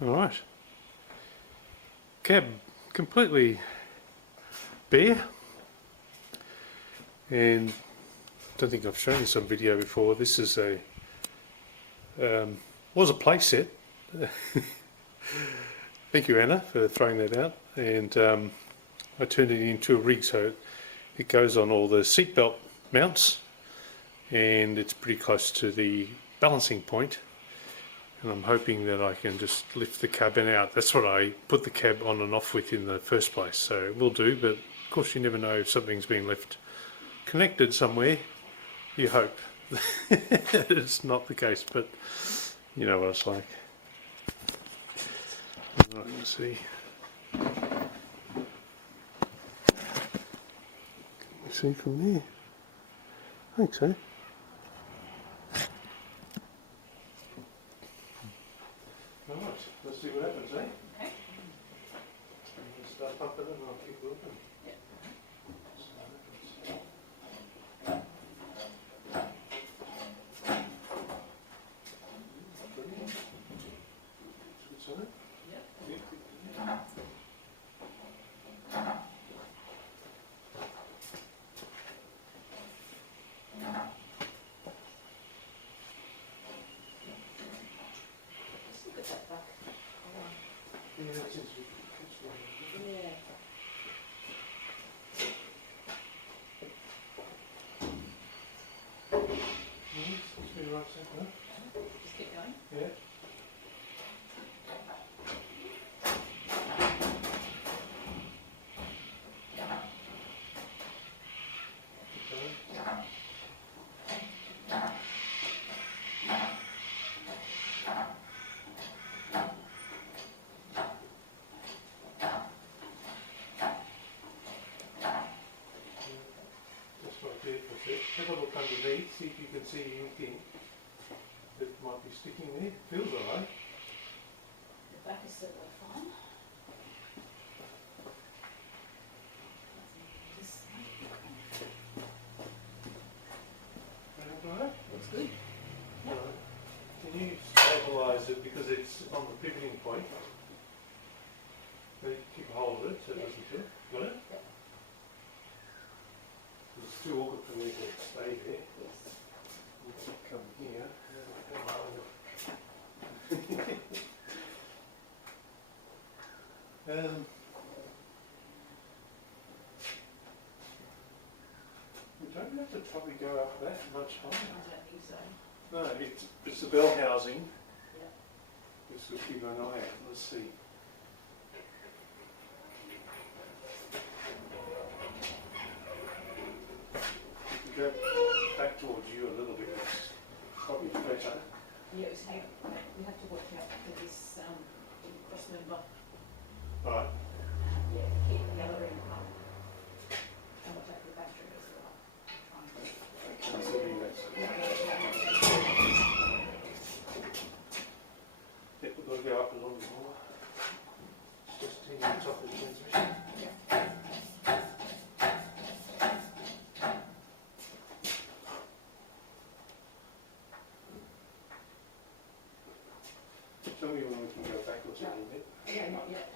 Alright. Cab completely bare, and I don't think I've shown this on video before. This is was a play set. Thank you, Anna, for throwing that out. And I turned it into a rig, so it goes on all the seatbelt mounts, and it's pretty close to the balancing point. And I'm hoping that I can just lift the cabin out. That's what I put the cab on and off with in the first place, so it will do. But of course, you never know if something's been left connected somewhere. You hope it's not the case, but you know what it's like. Right, let's see. Can we see from there? I think so. Right, let's see what happens, eh? Okay. You can start pumping it and I'll keep looking. Yep. Just look at that back. Yeah, that's it. Yeah. It's been right set, huh? Just keep going. Yeah. Just right there for a sec. Have a look underneath, see if you can see anything that might be sticking there. Feels alright. The back is certainly fine. Just Sounds alright? looks good. Alright. Can you stabilise it because it's on the pivoting point? Can you keep hold of it so it doesn't tilt? Got it? Yep. It's too awkward for me to stay there. Yes. Come here. You don't have to probably go up that much I higher. don't think so. No, it's the bell housing. Yep. Just to keep an eye out. Let's see. If you go back towards you a little bit, it's probably better. Yeah, we have to work out for this cross member. Alright. Yeah, keep the other end up. And we'll take the battery as well. Okay, so that's yeah, we've got to go up a little bit more. It's just 10 minutes off the transmission. Tell me when we can go backwards a little bit. Yeah, not yet.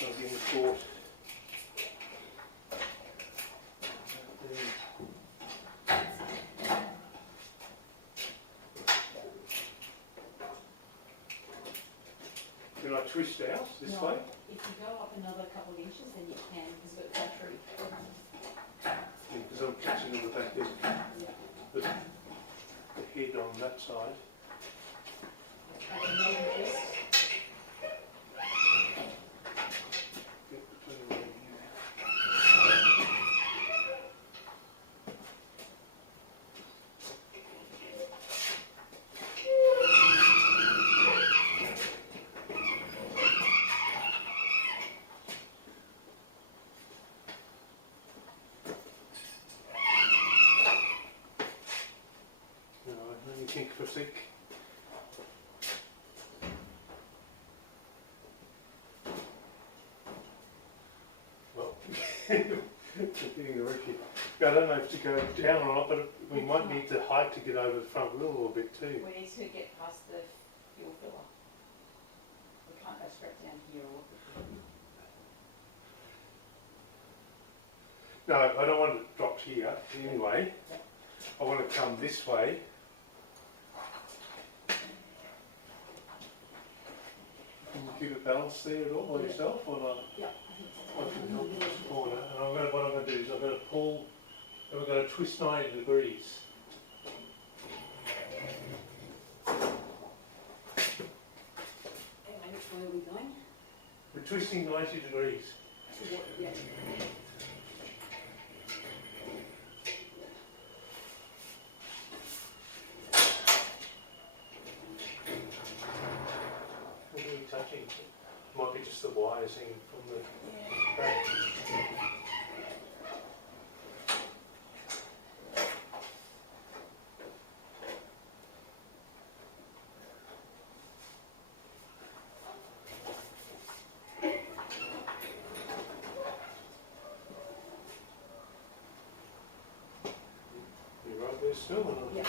So I'm getting caught. Can I twist out this No, way? if you go up another couple of inches, then you can, because we've got battery. Because I'm catching on the back there. Yeah. The head on that side. Take another twist. Get between the leg here. Alright, let me think for a sec. Well, getting the rookie. I don't know if to go down or not, but we might need the height to get over the front wheel a little bit too. We need to get past the fuel filler. We can't go straight down here or. No, I don't want it dropped here anyway. Yep. I want to come this way. Can you keep it balanced there at all by yourself or not? Yeah, I can help in this corner. And what I'm going to do is I'm going to pull, and we're going to twist 90 degrees. And which way are we going? We're twisting 90 degrees. To what, yeah. What are we touching? Might be just the wires hanging from the back. You right there still? Or not? Yeah.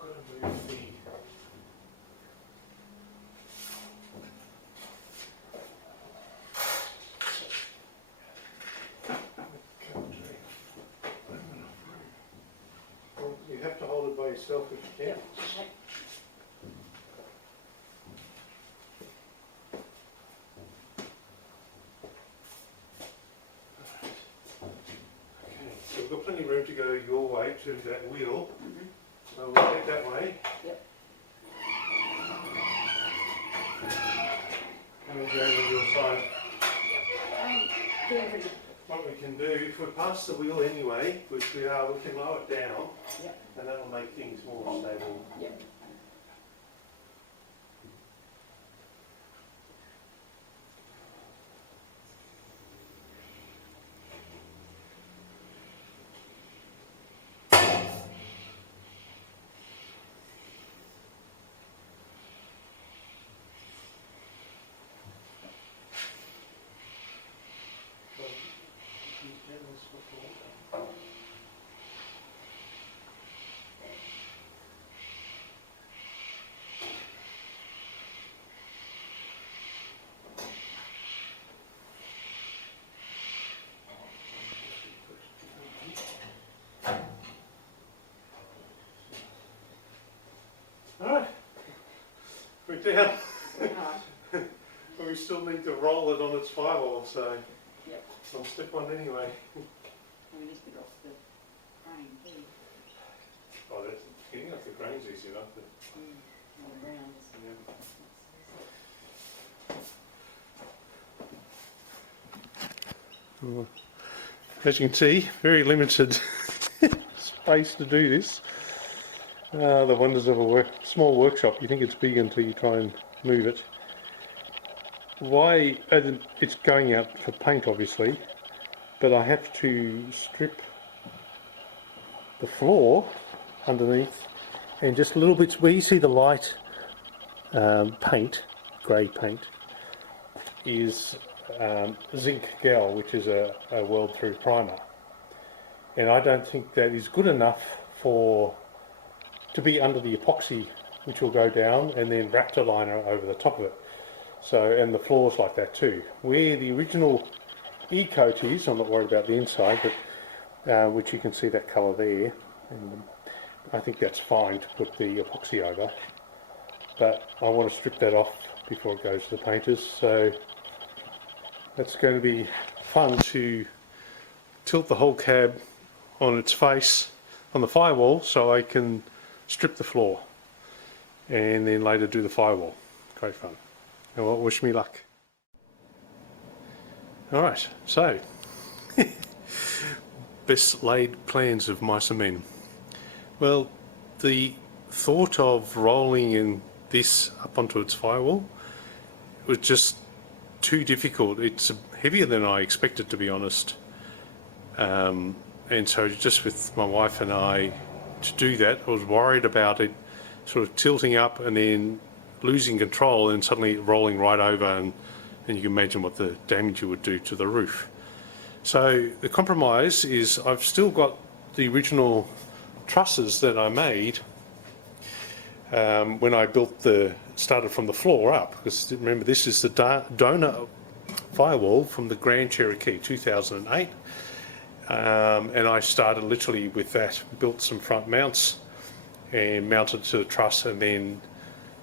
I've got to move the... Well, you have to hold it by yourself if you can. Okay. Okay, so we've got plenty of room to go your way to that wheel. Mm-hmm. So we'll head that way. Yep. And then go on your side. Doing pretty. What we can do, if we're past the wheel anyway, which we are, we can lower it down. Yep. And that'll make things more stable. Yep. Alright, we're down. Alright. But we still need to roll it on its firewall, so Yep. I'll step one anyway. And we need to get off the crane too. Oh, that's getting off the crane's easy enough. But, On the ground. yeah. Well, as you can see, very limited space to do this. The wonders of a small workshop. You think it's big until you try and move it. Why? It's going out for paint, obviously, but I have to strip the floor underneath, and just little bits where you see the light paint, grey paint, is zinc gel, which is a weld through primer, and I don't think that is good enough to be under the epoxy, which will go down, and then Raptor liner over the top of it. So, and the floor's like that too. Where the original e-coat is, I'm not worried about the inside, but which you can see that colour there, and I think that's fine to put the epoxy over. But I want to strip that off before it goes to the painters, so that's going to be fun to tilt the whole cab on its face on the firewall so I can strip the floor and then later do the firewall. Great fun. Well, wish me luck. Alright, so best laid plans of mice and men. Well, the thought of rolling in this up onto its firewall was just too difficult. It's heavier than I expected, to be honest. And so just with my wife and I to do that, I was worried about it sort of tilting up and then losing control and suddenly rolling right over, and you can imagine what the damage you would do to the roof. So the compromise is I've still got the original trusses that I made when I started from the floor up, because remember this is the donor firewall from the Grand Cherokee 2008, and I started literally with that, built some front mounts and mounted to the truss, and then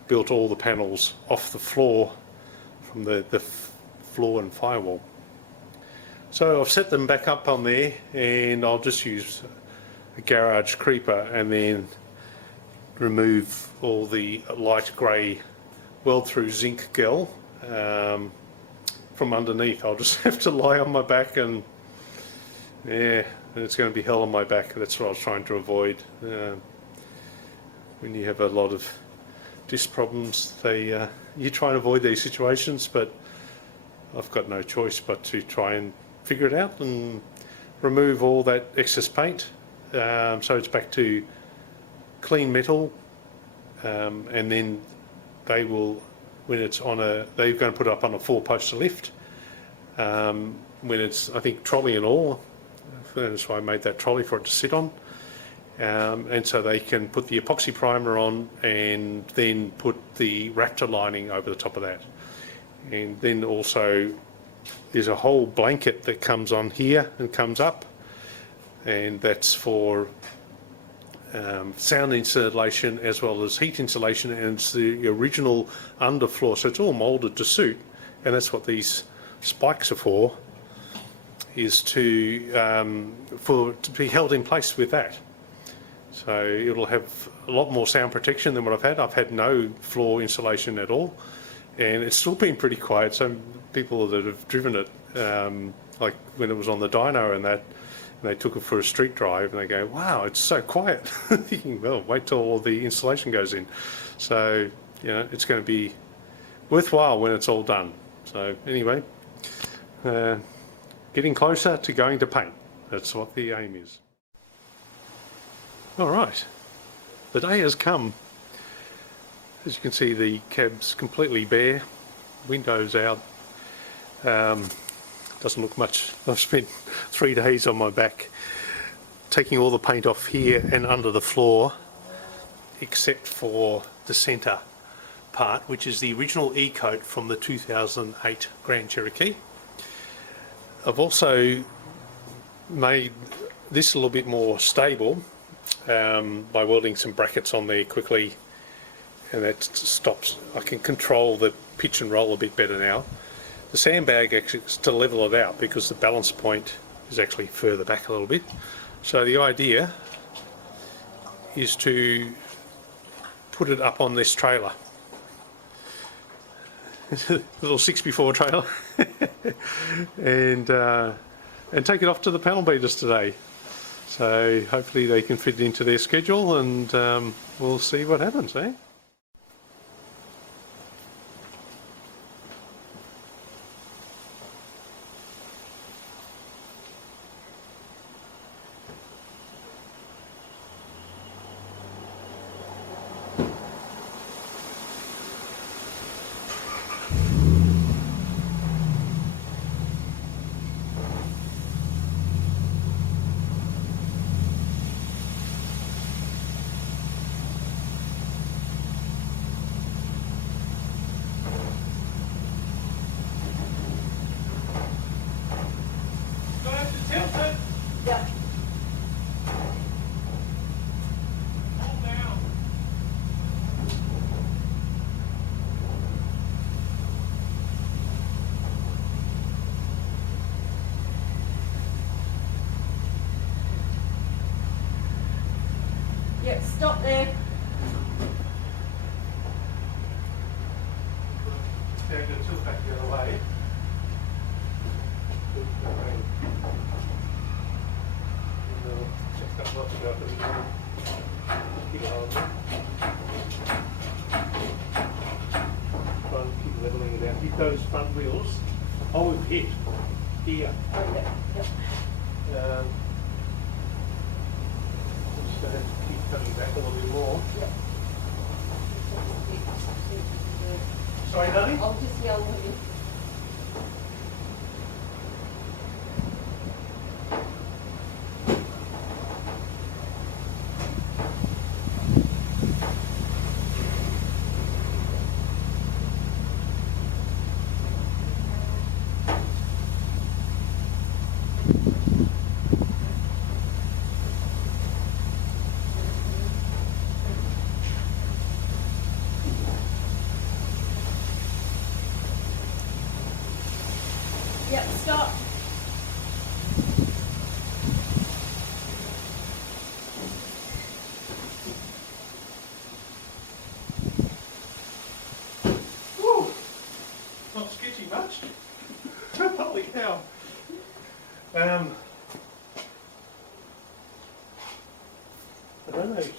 built all the panels off the floor from the floor and firewall. So I've set them back up on there, and I'll just use a garage creeper and then remove all the light grey weld through zinc gel from underneath. I'll just have to lie on my back, and yeah, it's going to be hell on my back. That's what I was trying to avoid. When you have a lot of disc problems, you try and avoid these situations, but I've got no choice but to try and figure it out and remove all that excess paint, so it's back to clean metal, and then they will, when it's on they're going to put it up on a 4-poster lift, when it's, I think, trolley and all. That's why I made that trolley for it to sit on, and so they can put the epoxy primer on and then put the Raptor lining over the top of that. And then also there's a whole blanket that comes on here and comes up, and that's for sound insulation as well as heat insulation, and it's the original underfloor, so it's all moulded to suit, and that's what these spikes are for, is to be held in place with that. So it'll have a lot more sound protection than what I've had. I've had no floor insulation at all, and it's still been pretty quiet. Some people that have driven it, like when it was on the dyno and that, and they took it for a street drive and they go, wow, it's so quiet. Thinking, well, wait till all the insulation goes in. So, you know, it's going to be worthwhile when it's all done. So anyway, getting closer to going to paint. That's what the aim is. All right, the day has come. As you can see, the cab's completely bare, windows out. Doesn't look much. I've spent 3 days on my back taking all the paint off here and under the floor, except for the centre part, which is the original E-coat from the 2008 Grand Cherokee. I've also made this a little bit more stable by welding some brackets on there quickly, and that stops. I can control the pitch and roll a bit better now. The sandbag actually is to level it out because the balance point is actually further back a little bit. So the idea is to put it up on this trailer. Little 6x4 trailer and take it off to the panel beaters today. So hopefully they can fit it into their schedule, and we'll see what happens, eh? Yeah. Yep, stop there. Yeah, I'm going to tilt back the other way. Check that lots about it. Keep it on. Try and keep levelling it out. Keep those front wheels. Oh, we've hit here. Oh, yeah, yep. Just have to keep coming back a little bit more. Yep. Sorry, honey? I'll just yell at you. don't know if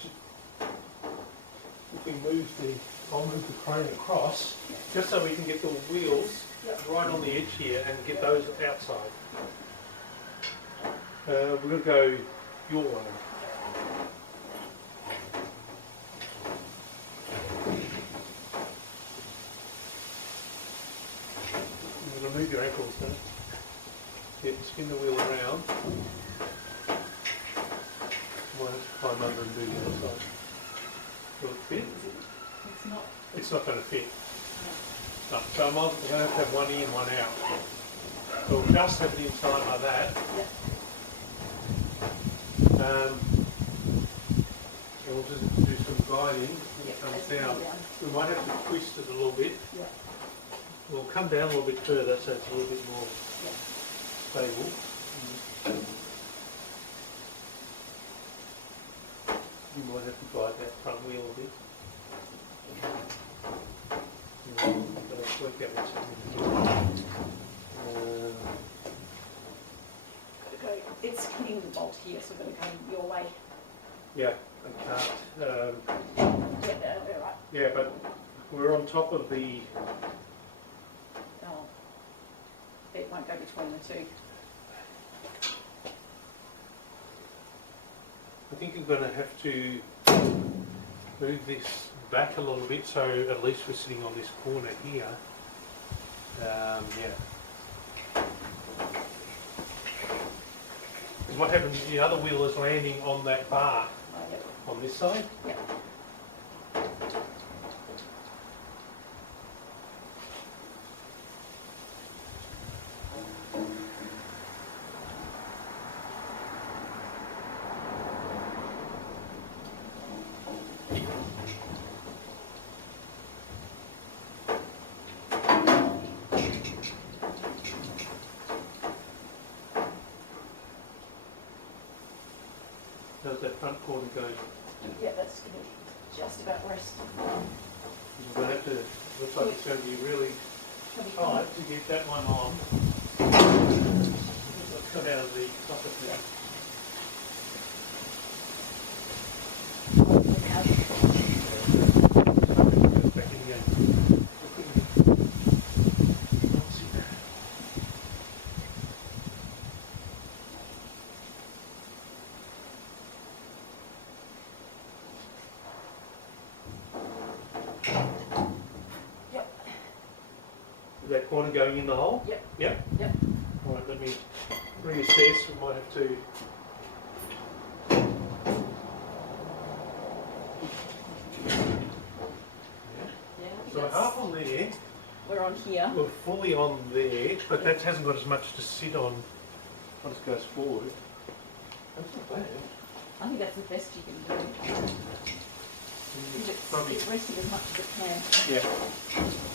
we move I'll move the crane across, just so we can get the wheels right on the edge here and get those outside. We're going to go your way. You're going to move your ankles, don't you? Yeah, spin the wheel around. Might have to climb under and do the other side. Will it fit? It's not. It's not going to fit. No, so I'm going to have to have one in, one out. So we'll just have it inside like that. And we'll just do some guiding when it comes down. We might have to twist it a little bit. We'll come down a little bit further so it's a little bit more stable. You might have to guide that front wheel a bit. Work out what's Okay, it's hitting the bolt here, so we're going to go your way. Yeah, I can't. Right. Yeah, but we're on top of the. Oh, it won't go between the two. I think you're going to have to move this back a little bit, so at least we're sitting on this corner here. Yeah. Because what happens is the other wheel is landing on that bar on this side. Yep. How's that front corner going? Yeah, that's going to just about rest. You're going to have to, looks like it's going to be really tight to get that one on. Let's come out of the socket now. Back in again. Is that corner going in the hole? Yep. Yep? Yep. All right, let me reassess. We might have to... So we're half on there. We're on here. We're fully on there, but that hasn't got as much to sit on once it goes forward. That's not bad. I think that's the best you can do. It's resting as much as it can. Yeah.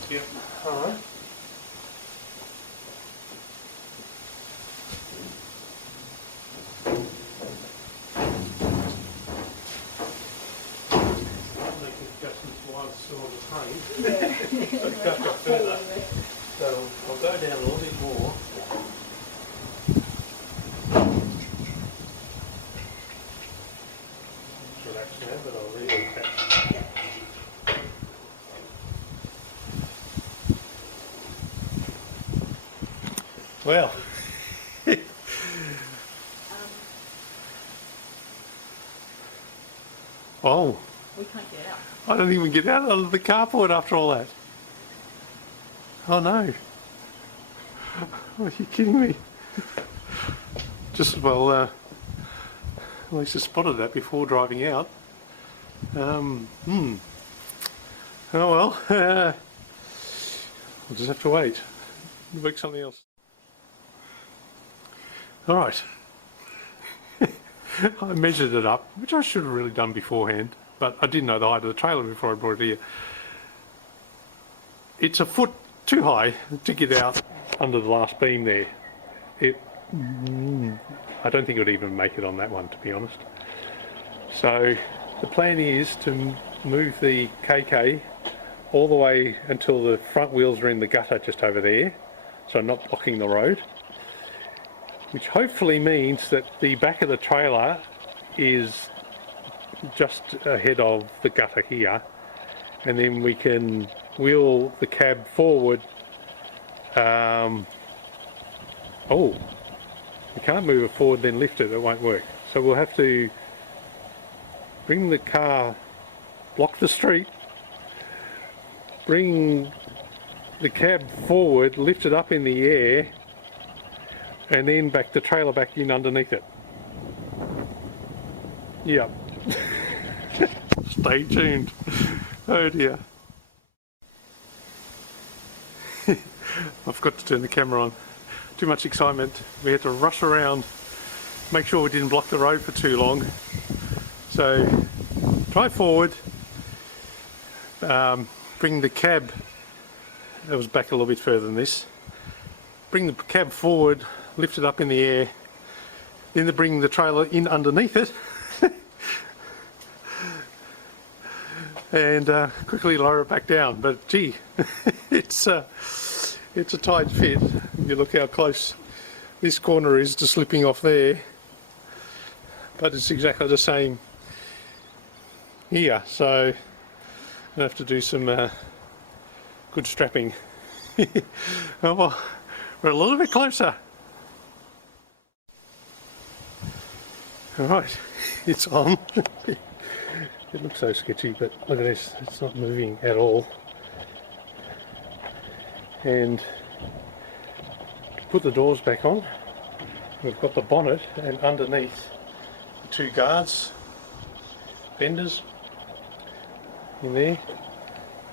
Yep. All right. Making adjustments while it's still on the train. So it can't go further. So I'll go down a little bit more. Relax now, but I'll really catch. Well. Oh, We can't get out. I don't even get out of the carport after all that. Oh no. Are you kidding me? Just, well, at least I spotted that before driving out. Oh well, we'll just have to wait. Work something else. Alright. I measured it up, which I should have really done beforehand, but I didn't know the height of the trailer before I brought it here. It's a foot too high to get out under the last beam there. I don't think it would even make it on that one, to be honest. So the plan is to move the KK all the way until the front wheels are in the gutter just over there, so I'm not blocking the road, which hopefully means that the back of the trailer is just ahead of the gutter here, and then we can wheel the cab forward. Oh, we can't move it forward then lift it, it won't work. So we'll have to bring the car, block the street, bring the cab forward, lift it up in the air, and then back the trailer back in underneath it. Yep. Stay tuned. Oh dear. I forgot to turn the camera on. Too much excitement. We had to rush around, make sure we didn't block the road for too long. So drive forward, bring the cab, that was back a little bit further than this, bring the cab forward, lift it up in the air, then to bring the trailer in underneath it and quickly lower it back down. But gee, it's a tight fit. You look how close this corner is to slipping off there, but it's exactly the same here, so I have to do some good strapping. Oh, well, we're a little bit closer. Alright, it's on. It looks so sketchy, but look at this, it's not moving at all. And to put the doors back on, we've got the bonnet, and underneath the two guards, fenders in there,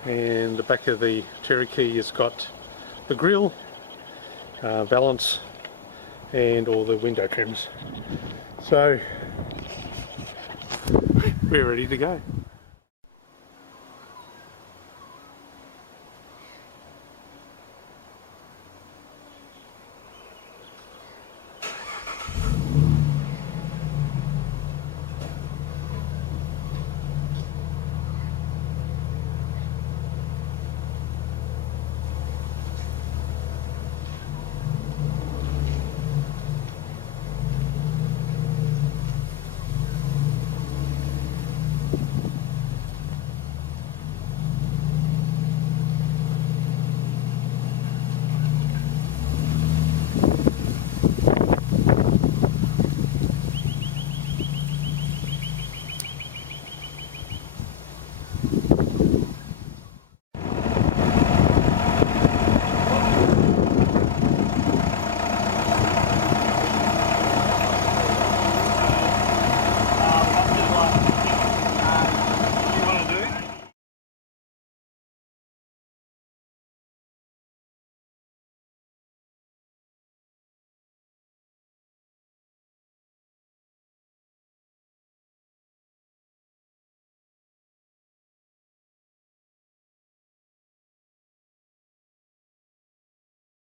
and the back of the Cherokee has got the grille, valance, and all the window trims. So we're ready to go.